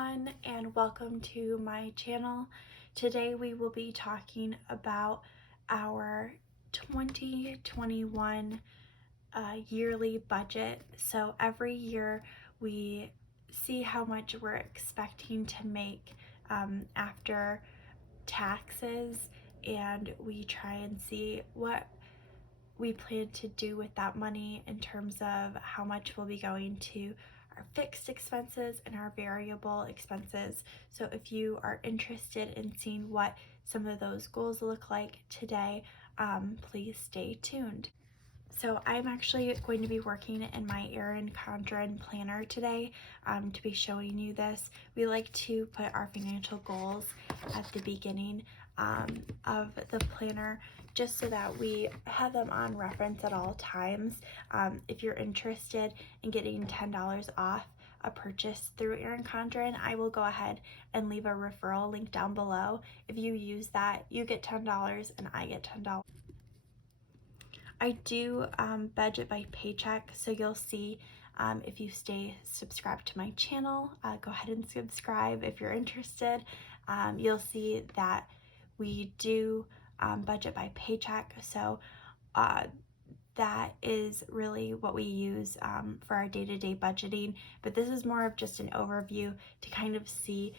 everyone, and welcome to my channel. Today we will be talking about our 2021 yearly budget. So every year we see how much we're expecting to make after taxes, and we try and see what we plan to do with that money in terms of how much will be going to our fixed expenses and our variable expenses. So if you are interested in seeing what some of those goals look like today, please stay tuned. So I'm actually going to be working in my Erin Condren planner today to be showing you this. We like to put our financial goals at the beginning of the planner just so that we have them on reference at all times. If you're interested in getting $10 off a purchase through Erin Condren, I will go ahead and leave a referral link down below. If you use that, you get $10 and I get $10. I do budget by paycheck, so you'll see if you stay subscribed to my channel, go ahead and subscribe if you're interested. You'll see that we do budget by paycheck, so that is really what we use for our day-to-day budgeting, but this is more of just an overview to kind of see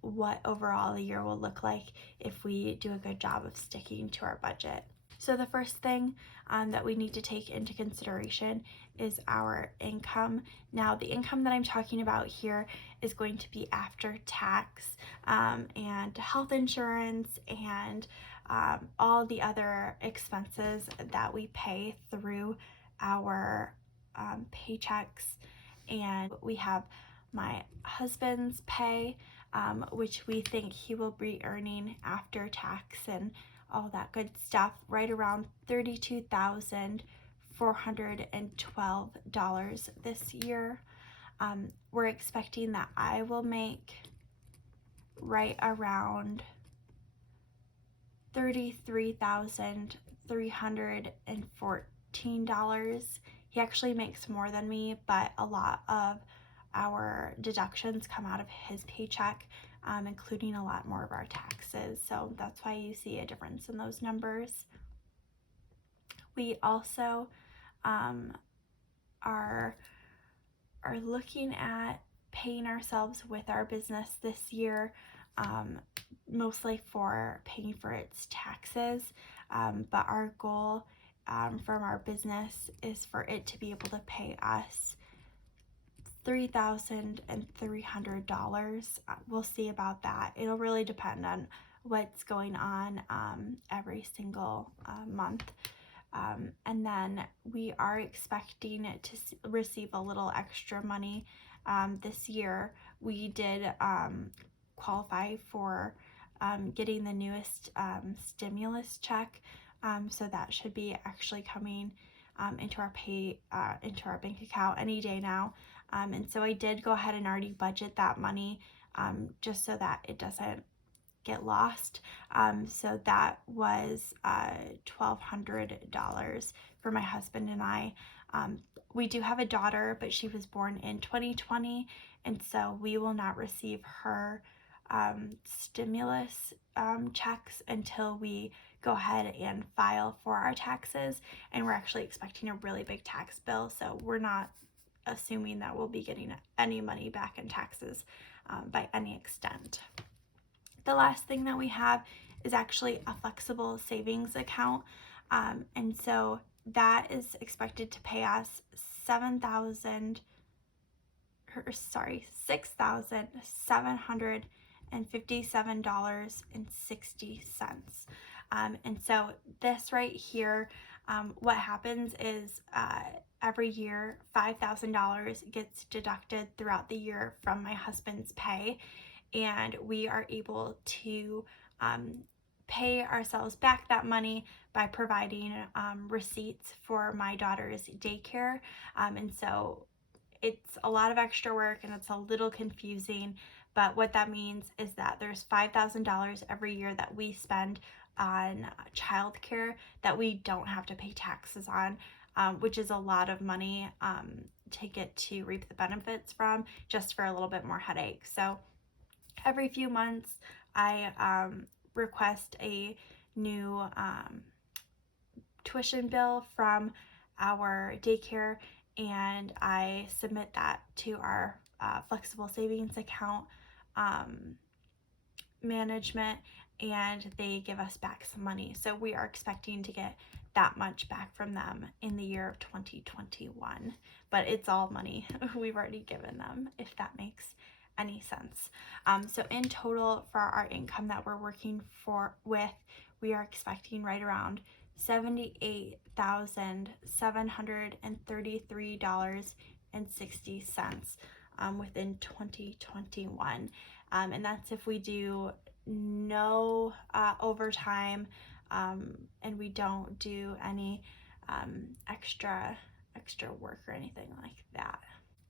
what overall the year will look like if we do a good job of sticking to our budget. So the first thing that we need to take into consideration is our income. Now, the income that I'm talking about here is going to be after tax and health insurance and all the other expenses that we pay through our paychecks. And we have my husband's pay, which we think he will be earning after tax and all that good stuff, right around $32,412 this year. We're expecting that I will make right around $33,314. He actually makes more than me, but a lot of our deductions come out of his paycheck, including a lot more of our taxes. So that's why you see a difference in those numbers. We also are looking at paying ourselves with our business this year, mostly for paying for its taxes, but our goal from our business is for it to be able to pay us $3,300. We'll see about that. It'll really depend on what's going on every single month. And then we are expecting to receive a little extra money this year. We did qualify for getting the newest stimulus check, so that should be actually coming into our bank account any day now. And so I did go ahead and already budget that money just so that it doesn't get lost. So that was $1,200 for my husband and I. We do have a daughter, but she was born in 2020, and so we will not receive her stimulus checks until we go ahead and file for our taxes, and we're actually expecting a really big tax bill, so we're not assuming that we'll be getting any money back in taxes by any extent. The last thing that we have is actually a flexible savings account, and so that is expected to pay us $6,757.60. And so this right here, what happens is every year $5,000 gets deducted throughout the year from my husband's pay, and we are able to pay ourselves back that money by providing receipts for my daughter's daycare. And so it's a lot of extra work and it's a little confusing, but what that means is that there's $5,000 every year that we spend on childcare that we don't have to pay taxes on, which is a lot of money to get to reap the benefits from, just for a little bit more headache. So every few months, I request a new tuition bill from our daycare, and I submit that to our flexible savings account management, and they give us back some money. So we are expecting to get that much back from them in the year of 2021, but it's all money we've already given them, if that makes any sense. So in total, for our income that we're working with, we are expecting right around $78,733.60 within 2021. And that's if we do no overtime, and we don't do any extra work or anything like that.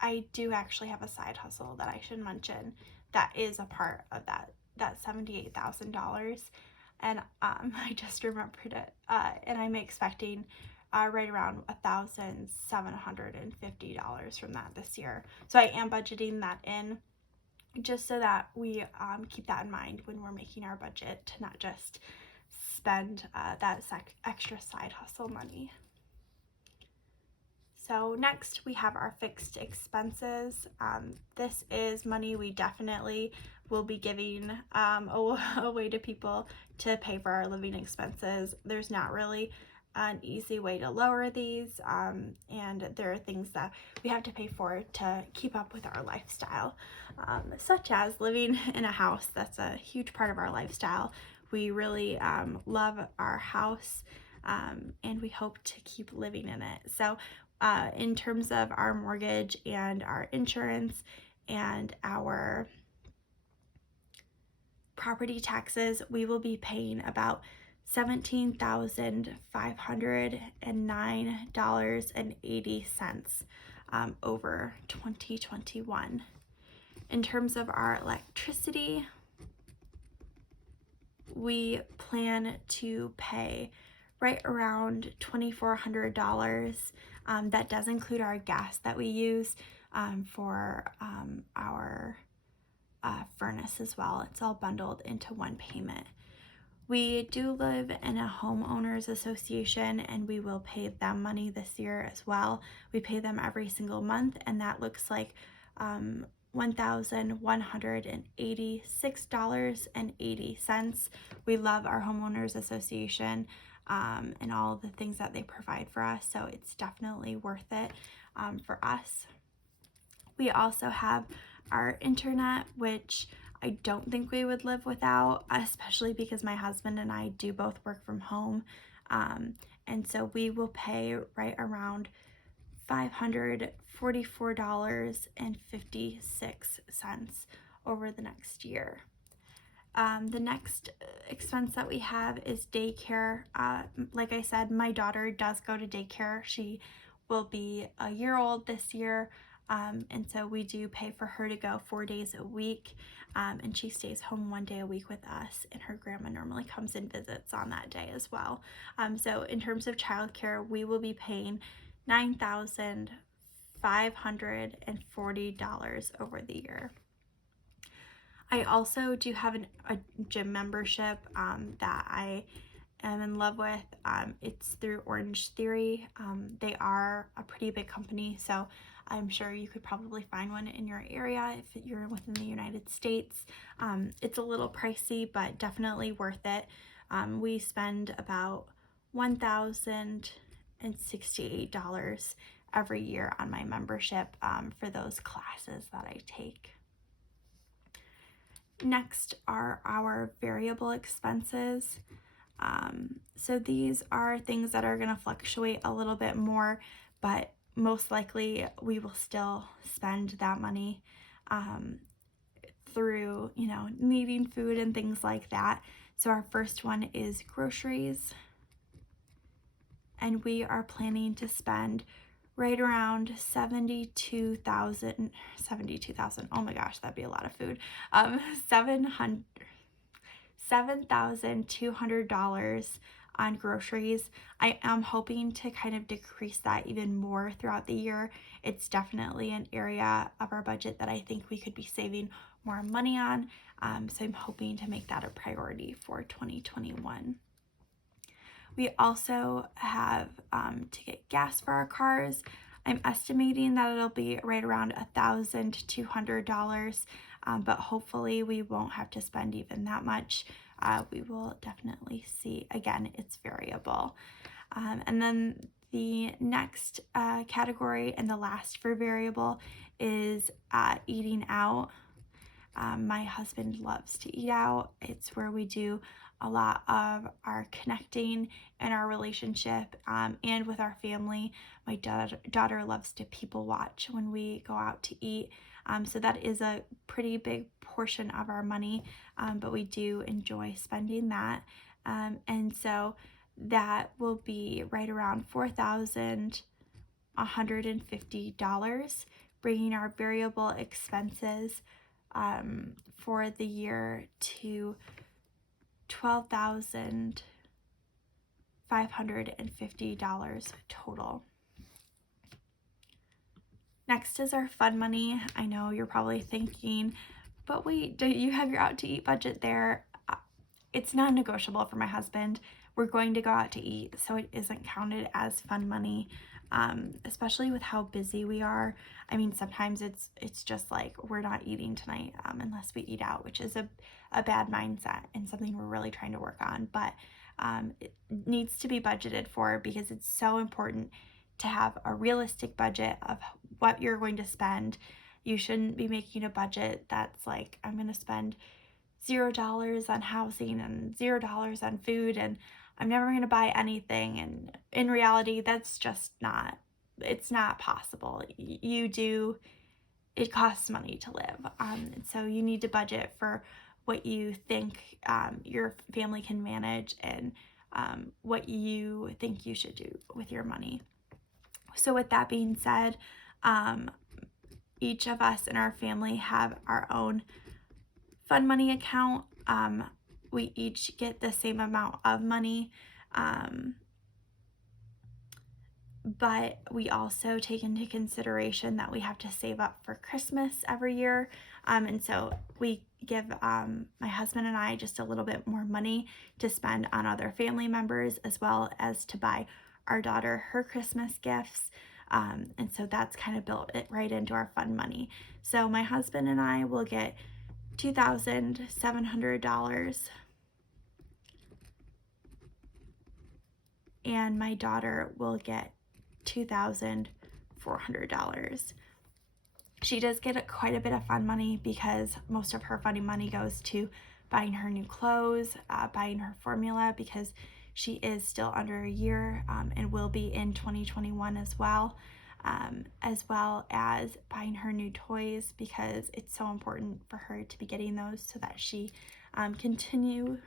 I do actually have a side hustle that I should mention that is a part of that $78,000, and I just remembered it, and I'm expecting right around $1,750 from that this year. So I am budgeting that in, just so that we keep that in mind when we're making our budget, to not just spend that extra side hustle money. So next we have our fixed expenses. This is money we definitely will be giving away to people to pay for our living expenses. There's not really an easy way to lower these, and there are things that we have to pay for to keep up with our lifestyle, such as living in a house. That's a huge part of our lifestyle. We really love our house, and we hope to keep living in it. So in terms of our mortgage and our insurance and our property taxes, we will be paying about $17,509.80 over 2021. In terms of our electricity, we plan to pay right around $2,400. That does include our gas that we use for our furnace as well. It's all bundled into one payment. We do live in a homeowners association, and we will pay them money this year as well. We pay them every single month, and that looks like $1,186.80. We love our homeowners association and all the things that they provide for us, so it's definitely worth it for us. We also have our internet, which I don't think we would live without, especially because my husband and I do both work from home, and so we will pay right around $544.56 over the next year. The next expense that we have is daycare. Like I said, my daughter does go to daycare. She will be a year old this year, and so we do pay for her to go 4 days a week, and she stays home 1 day a week with us, and her grandma normally comes and visits on that day as well. So in terms of childcare, we will be paying $9,540 over the year. I also do have a gym membership that I am in love with. It's through Orange Theory. They are a pretty big company, so I'm sure you could probably find one in your area if you're within the United States. It's a little pricey, but definitely worth it. We spend about $1,068 every year on my membership for those classes that I take. Next are our variable expenses. So these are things that are going to fluctuate a little bit more, but most likely we will still spend that money through, needing food and things like that. So our first one is groceries, and we are planning to spend right around $72,000. Oh my gosh, that'd be a lot of food. $7,200 on groceries. I am hoping to kind of decrease that even more throughout the year. It's definitely an area of our budget that I think we could be saving more money on. So I'm hoping to make that a priority for 2021. We also have to get gas for our cars. I'm estimating that it'll be right around $1,200, but hopefully we won't have to spend even that much. We will definitely see. Again, it's variable. And then the next category and the last for variable is eating out. My husband loves to eat out. It's where we do a lot of our connecting in our relationship and with our family. My daughter loves to people watch when we go out to eat. So that is a pretty big portion of our money, but we do enjoy spending that. And so that will be right around $4,150, bringing our variable expenses for the year to $12,550 total. Next is our fun money. I know you're probably thinking, but wait, don't you have your out to eat budget there? It's non-negotiable for my husband. We're going to go out to eat, so it isn't counted as fun money, especially with how busy we are. I mean, sometimes it's just like we're not eating tonight unless we eat out, which is a bad mindset and something we're really trying to work on. But it needs to be budgeted for because it's so important to have a realistic budget of what you're going to spend. You shouldn't be making a budget that's like, I'm going to spend $0 on housing and $0 on food and I'm never going to buy anything. And in reality, that's just it's not possible. It costs money to live. And so you need to budget for what you think your family can manage and what you think you should do with your money. So with that being said, each of us in our family have our own fun money account. We each get the same amount of money, but we also take into consideration that we have to save up for Christmas every year. And so we give my husband and I just a little bit more money to spend on other family members, as well as to buy our daughter her Christmas gifts. And so that's kind of built it right into our fun money. So my husband and I will get $2,700, and my daughter will get $2,400. She does get quite a bit of fun money because most of her fun money goes to buying her new clothes, buying her formula because she is still under a year and will be in 2021 as well as buying her new toys because it's so important for her to be getting those so that she can continue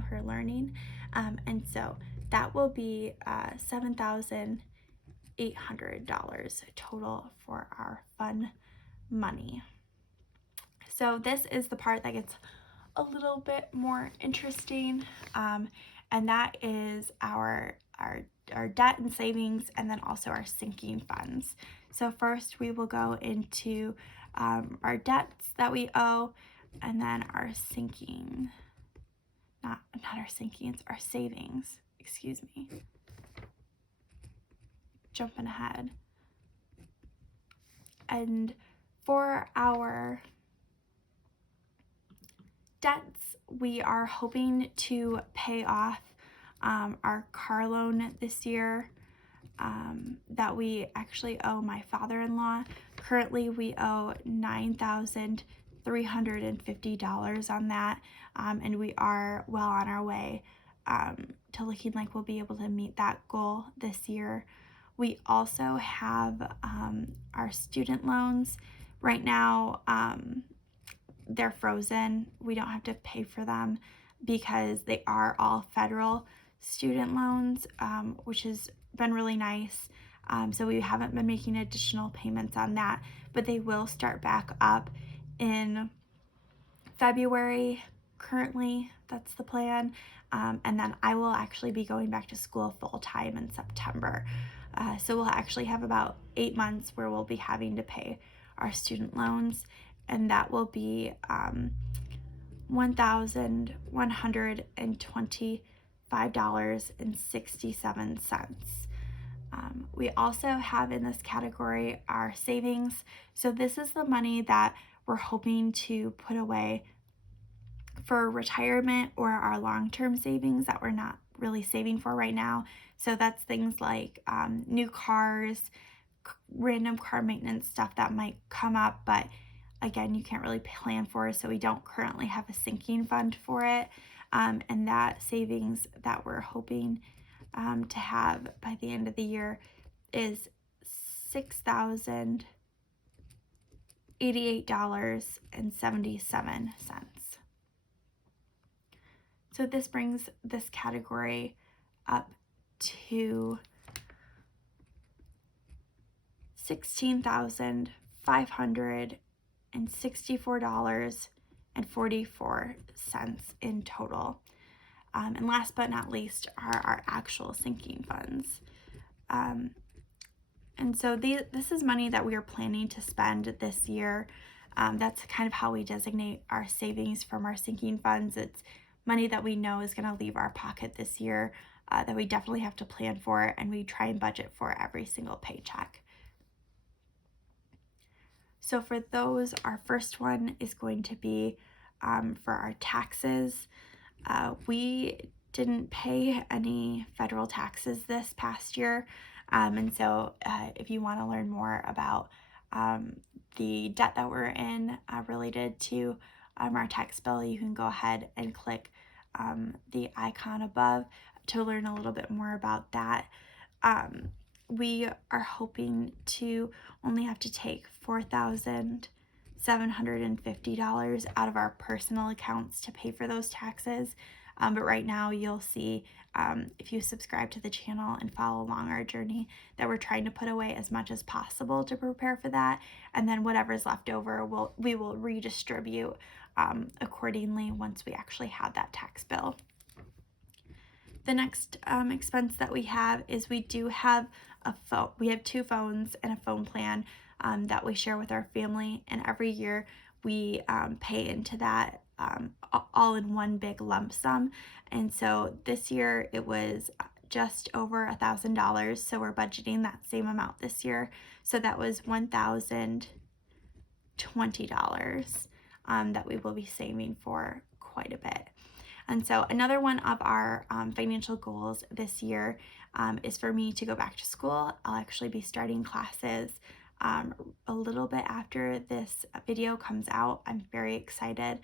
her learning. And so that will be $7,800 total for our fun money. So this is the part that gets a little bit more interesting, and that is our debt and savings, and then also our sinking funds. So first we will go into our debts that we owe, and then our sinking, not our sinkings, our savings, excuse me. Jumping ahead. And for our debts, we are hoping to pay off our car loan this year that we actually owe my father-in-law. Currently, we owe $9,350 on that, and we are well on our way to looking like we'll be able to meet that goal this year. We also have our student loans. Right now, they're frozen. We don't have to pay for them because they are all federal student loans, which has been really nice. So we haven't been making additional payments on that, but they will start back up in February. currently that's the plan. And then I will actually be going back to school full time in September. So we'll actually have about 8 months where we'll be having to pay our student loans, and that will be $1,125.67. We also have in this category our savings. So this is the money that we're hoping to put away for retirement or our long-term savings that we're not really saving for right now. So that's things like new cars, random car maintenance stuff that might come up, but again, you can't really plan for it, so we don't currently have a sinking fund for it. And that savings that we're hoping to have by the end of the year is $6,088.77. So this brings this category up to $16,564.44 in total. And last but not least are our actual sinking funds. And so this is money that we are planning to spend this year. That's kind of how we designate our savings from our sinking funds. It's money that we know is going to leave our pocket this year, that we definitely have to plan for, and we try and budget for every single paycheck. So for those, our first one is going to be for our taxes. We didn't pay any federal taxes this past year. And so if you want to learn more about the debt that we're in related to our tax bill, you can go ahead and click the icon above to learn a little bit more about that. We are hoping to only have to take $4,750 out of our personal accounts to pay for those taxes. But right now you'll see, if you subscribe to the channel and follow along our journey, that we're trying to put away as much as possible to prepare for that. And then whatever's left over, we will redistribute accordingly once we actually have that tax bill. The next expense that we have is we do have a phone. We have 2 phones and a phone plan that we share with our family, and every year we pay into that all in one big lump sum. And so this year it was just over $1,000, so we're budgeting that same amount this year. So that was $1,020 that we will be saving for quite a bit. And so another one of our financial goals this year is for me to go back to school. I'll actually be starting classes a little bit after this video comes out. I'm very excited,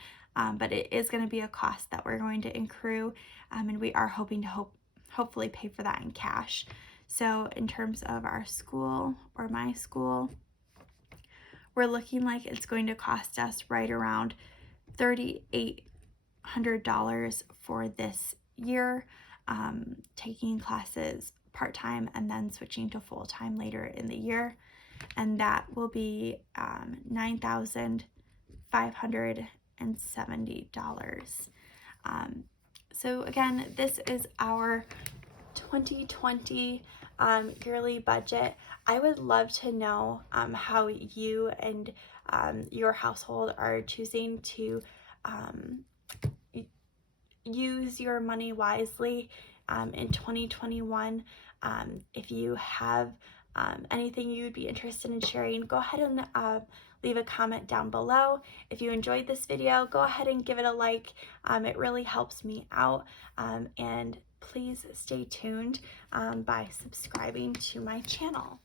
but it is going to be a cost that we're going to accrue, and we are hoping to hopefully pay for that in cash. So in terms of our school, or my school, we're looking like it's going to cost us right around $3,800 for this year, taking classes part-time and then switching to full-time later in the year. And that will be $9,570. So again, this is our 2020 yearly budget. I would love to know how you and your household are choosing to use your money wisely in 2021. If you have anything you'd be interested in sharing, go ahead and leave a comment down below. If you enjoyed this video, go ahead and give it a like. It really helps me out. And please stay tuned by subscribing to my channel.